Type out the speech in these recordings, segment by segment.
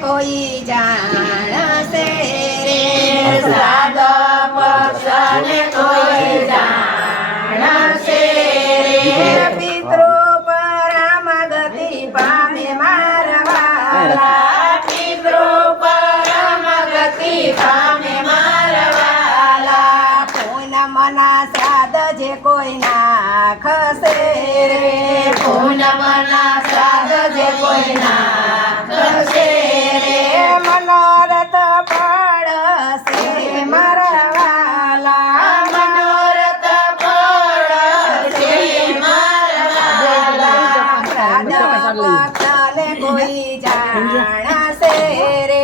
કોઈ જાણશે રે શ્રાદ્ધ પક્ષને કોઈ જાણશે રે પિતૃ પરમગતિ પામે મારા વાલા પિતૃ પરમગતિ પામે મારા વાલા પૂનમના શ્રાદ્ધ જે કોઈ નાખશે રે પૂનમના શ્રાદ્ધ જે કોઈ નાખશે રે મનોરથ પડશે મારા વાલા મનોરથ પડશે મારા વાલા શ્રાદ્ધ પક્ષને કોઈ જાણશે રે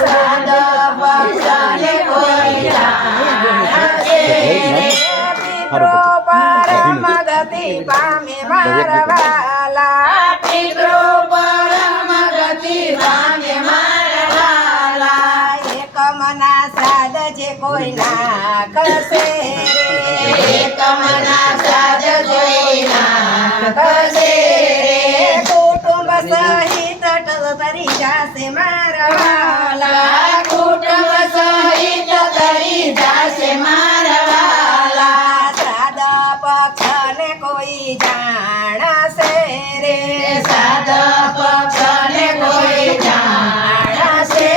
શ્રાદ્ધ પક્ષને કોઈ જાણશે રે પિતૃ પરમગતિ પામે મારા વાલા પિતૃ પરમગતિ પામે મારા વાલા એકમના શ્રાદ્ધ જે કોઈ નાખશે રે એકમના શ્રાદ્ધ કોઈ નાખશે રે કુટુંબ સહિત તરી જશે મારા વાલા કુટુંબ સહિત તરી જાશે મારા વાલા શ્રાદ્ધ પક્ષને કોઈ જાણશે રે શ્રાદ્ધ પક્ષને કોઈ જાણશે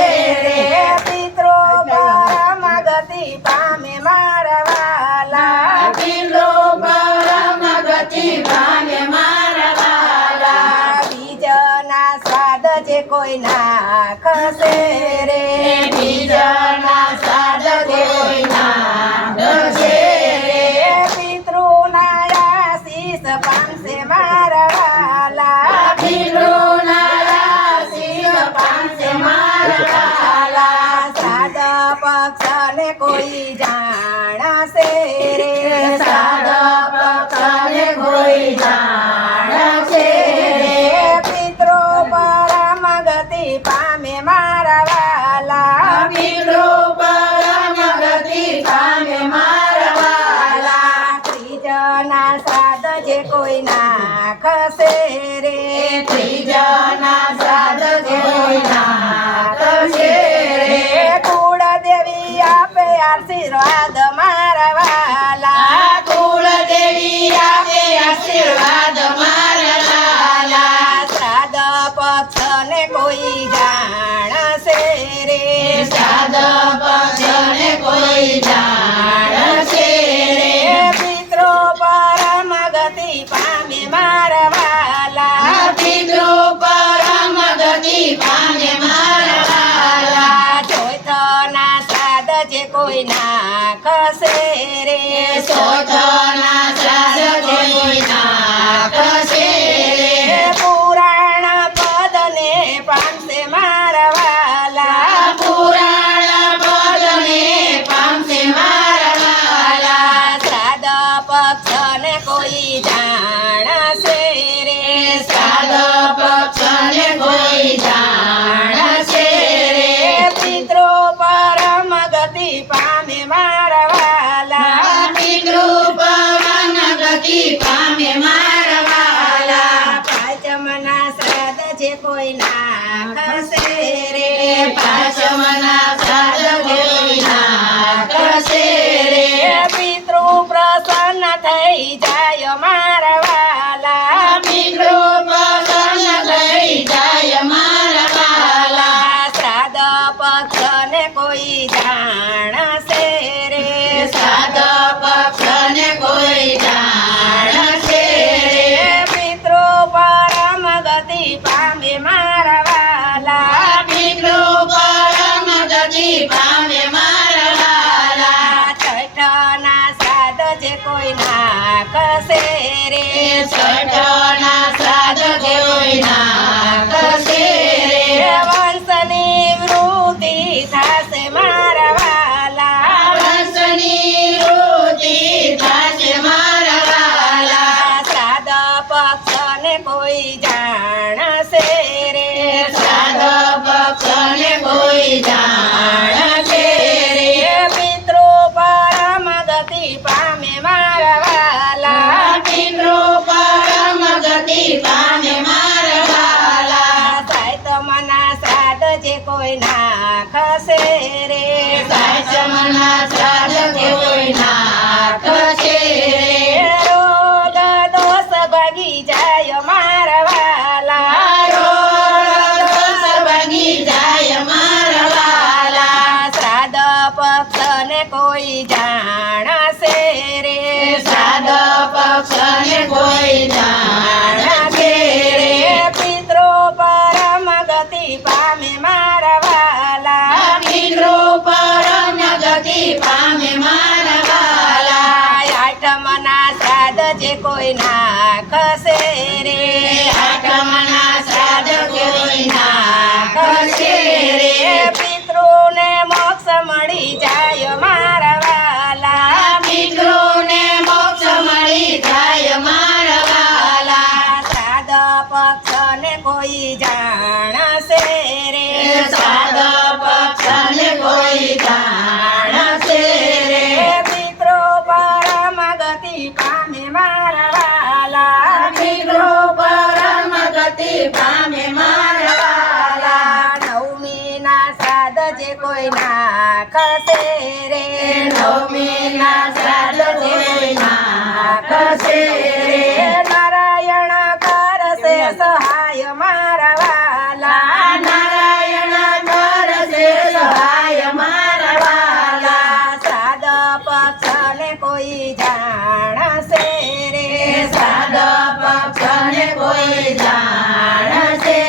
રે પિતૃ પરમગતિ પામે મારા વાલા પિતૃ પરમગતિ પામે મારા વાલા બીજના શ્રાદ્ધ જે કોઈ નાખશે રે બીજના શ્રાદ્ધ કોઈ નાખશે રે પિતૃના આશીષ પામશે મારા વાલા પિતૃના આશીષ પામશે મારા વાલા શ્રાદ્ધ પક્ષને કોઈ જાણશે રે શ્રાદ્ધ પક્ષને કોઈ જાણશે રે પિતૃ પરમગતિ પામે મારા વાલા પિતૃ પરમગતિ પામે મારા વાલા ત્રીજના શ્રાદ્ધ જે કોઈ નાખશે રે ત્રીજના શ્રાદ્ધ જે કોઈ નાખશે રે કુળદેવી આપે આશીર્વાદ મારા વાલા કુળદેવી આપે આશીર્વાદ મારા વાલા શ્રાદ્ધ પક્ષને કોઈ જાણશે રે શ્રાદ્ધ પક્ષને કોઈ જાણશે રે પિતૃ પરમગતિ પામે મારા વાલા પિતૃ પરમગતિ પામે મારા વાલા ચોથના શ્રાદ્ધ જે કોઈ નાખશે રે સોથના શ્રાદ્ધ જે કોઈ નાખશે રે પુરાણ પદને પામશે મારા વાલા પુરાણ પદને પામશે મારા વાલા શ્રાદ્ધ પક્ષને કોઈ જાણશે રે શ્રાદ્ધ પક્ષને કોઈ જાણશે રે પિતૃ પરમગતિ પામે મારા વાલા પિતૃ જે કોઈ નાખશે રે સાચમના શ્રાદ્ધ કોઈ નાખશે રે રોગ દોષ ભાગી જાય મારા વાલા દોષ ભાગી જાય મારા વાલા શ્રાદ્ધ પક્ષ ને કોઈ જાણશે રે શ્રાદ્ધ પક્ષને કોઈ જાણશે રે પિતૃ પરમ ગતિ પામે મારા વાલા પિતૃ પરમ ગતિ પામે મારા વાલા આઠમના શ્રાદ્ધ જે કોઈ નાખશે રે આઠમના શ્રાદ્ધ કોઈ નાખશે રે પિતૃને મોક્ષ મળી જાય મારા વાલા પિતૃને મોક્ષ મળી જાય મારા વાલા શ્રાદ્ધ પક્ષને કોઈ જાણશે રે શ્રાદ્ધ પક્ષને કોઈ જાણશે રે પિતૃ પરમ ગતિ પામે મારા વાલા પિતૃ પરમ ગતિ પામે મારા વાલા નવમીના શ્રાદ્ધ જે કોઈ નાખશે રે નવમીના શ્રાદ્ધ કોઈ નાખશે રે નારાયણ કરશે સહાય મારા વાલા નારાયણ કરશે સહાય મારા વાલા શ્રાદ્ધ પક્ષને કોઈ જાણશે રે શ્રાદ્ધ પક્ષને કોઈ જાણશે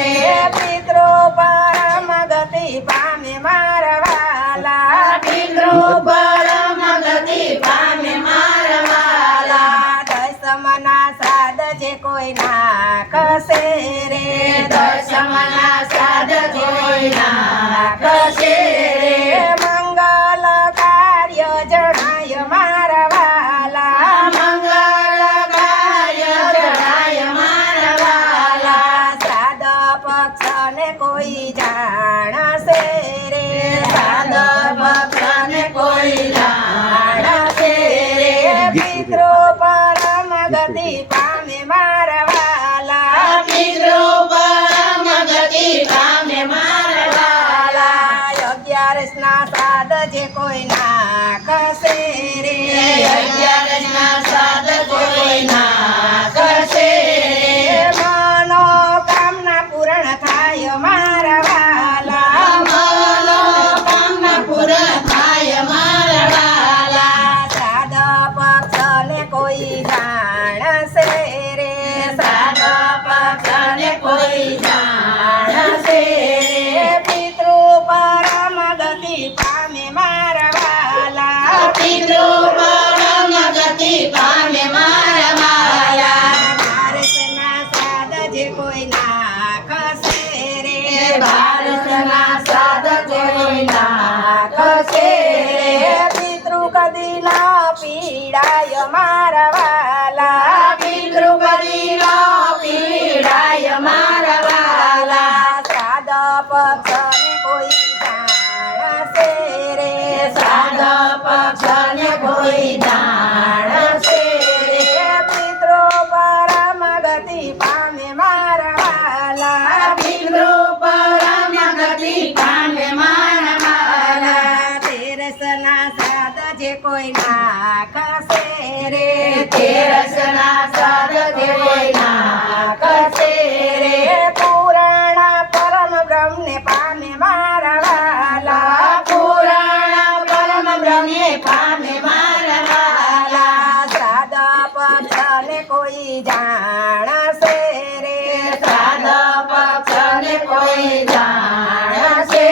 રે પિતૃ પરમ ગતિ પામે મારા વાલા પિતૃ પરમ ગતિ પામે મારા વાલા દસમના શ્રાદ્ધ જે કોઈ નાખશે રે દશમના શ્રાદ્ધ કોઈ નાખશે રે મંગલ કાર્ય જણાય મારા વાલા મંગળ કાર્ય જણાય મારા વાલા શ્રાદ્ધ પક્ષને કોઈ જાણશે રે શ્રાદ્ધ પક્ષને કોઈ જાણશે રે પિતૃ પરમ ગતિ પામે મારા વાલા પિતૃ પરમ ગતિ પામે મારા વાલા 11ના શ્રાદ્ધ જે કોઈ નાખશે રે 11ના શ્રાદ્ધ કોઈ નાખશે રે મનોકામના પૂર્ણ થાય મારા વાલા મનોકામના પૂર્ણ થાય મારા વાલા શ્રાદ્ધ પક્ષને કોઈ જાણશે રે શ્રાદ્ધ પક્ષને કોઈ જાણશે રે પિતૃ પરમ ગતિ પામે મારા વાલા પિતૃ પરમ ગતિ પામે મારા વાલા ભારતના શ્રાદ્ધ જે કોઈ નાખશે રે ભારતના શ્રાદ્ધ કોઈ નાખશે રે પિતૃ કદી ના પીડાય મારા વાલા પિતૃ કદી ન પીડાય મારા વાલા શ્રાદ્ધ પક્ષને કોઈ જાણશે રે શ્રાદ્ધ પક્ષને કોઈ જાણશે રે પિતૃ પરમ ગતિ પામે મારા વાલા પિતૃ પરમ ગતિ પામે મારા વાલા તેરસના શ્રાદ્ધ જે કોઈ નાખશે રે તેરસના શ્રાદ્ધ કોઈ નાખશે રે પુરાણ પરમ બ્રહ્મને પામે મારા વાલા પુરાણ પરમ બ્રહ્મે પામે મારા વાલા શ્રાદ્ધ પક્ષને કોઈ જાણશે રે શ્રાદ્ધ પક્ષને કોઈ જાણશે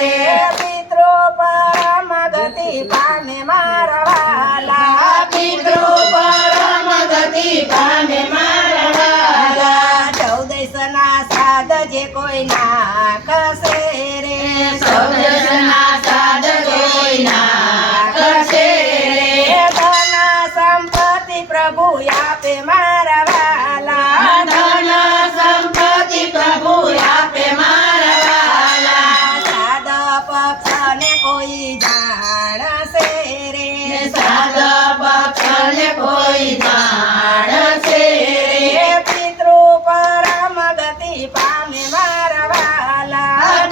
રે પિતૃ પરમ ગતિ પામે મારા વાલા પિતૃ પરમ ગતિ પામે મારા વાલા 14ના શ્રાદ્ધ જે કોઈ નાખશે રે 14ના શ્રાદ્ધ કોઈ નાખશે રે ધન સંપત્તિ પ્રભુ આપે મારા વાલા ધન સંપત્તિ પ્રભુ આપે મારા વાલા શ્રાદ્ધ પક્ષને કોઈ જાણશે રે શ્રાદ્ધ પક્ષને કોઈ જાણશે રે પિતૃ પરમ ગતિ પામે મારા વાલા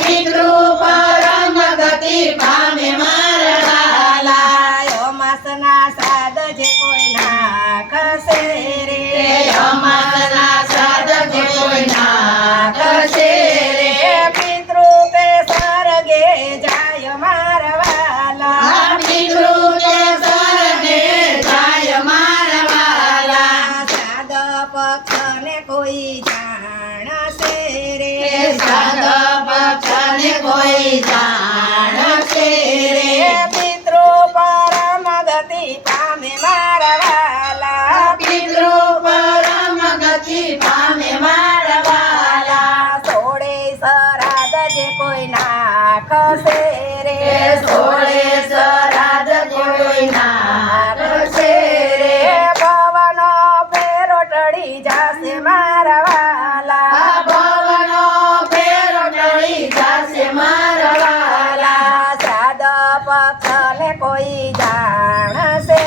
શ્રાદ્ધ જે કોઈ નાખશે રે સોળે શ્રાદ્ધ કોઈ નાખશે રે પવનો ફેરો ટળી જાશે મારા વાલા ભવનો ફેરો ટળી જાશે મારા વાલા શ્રાદ્ધ પક્ષને કોઈ જાણશે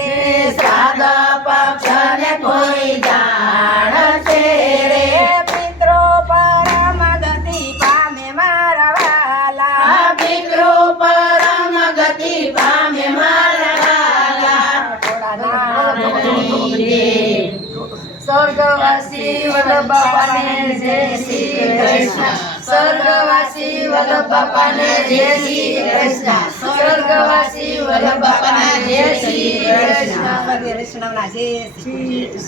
રે શ્રાદ્ધ પક્ષને કોઈ જાણશે રે પિત્રો પરમ ગતિ પામે મારા વાલા પિતૃ પરમ ગતિ પામે મારા વાલા સ્વર્ગવાસી વલ્લભ બાપાને જય શ્રી કૃષ્ણ સ્વર્ગવાસી વલ્લભ બાપાને જય શ્રી કૃષ્ણ સ્વર્ગવાસી વલ્લભ બાપાને જય શ્રી કૃષ્ણ વૈષ્ણવના જય શ્રી કૃષ્ણ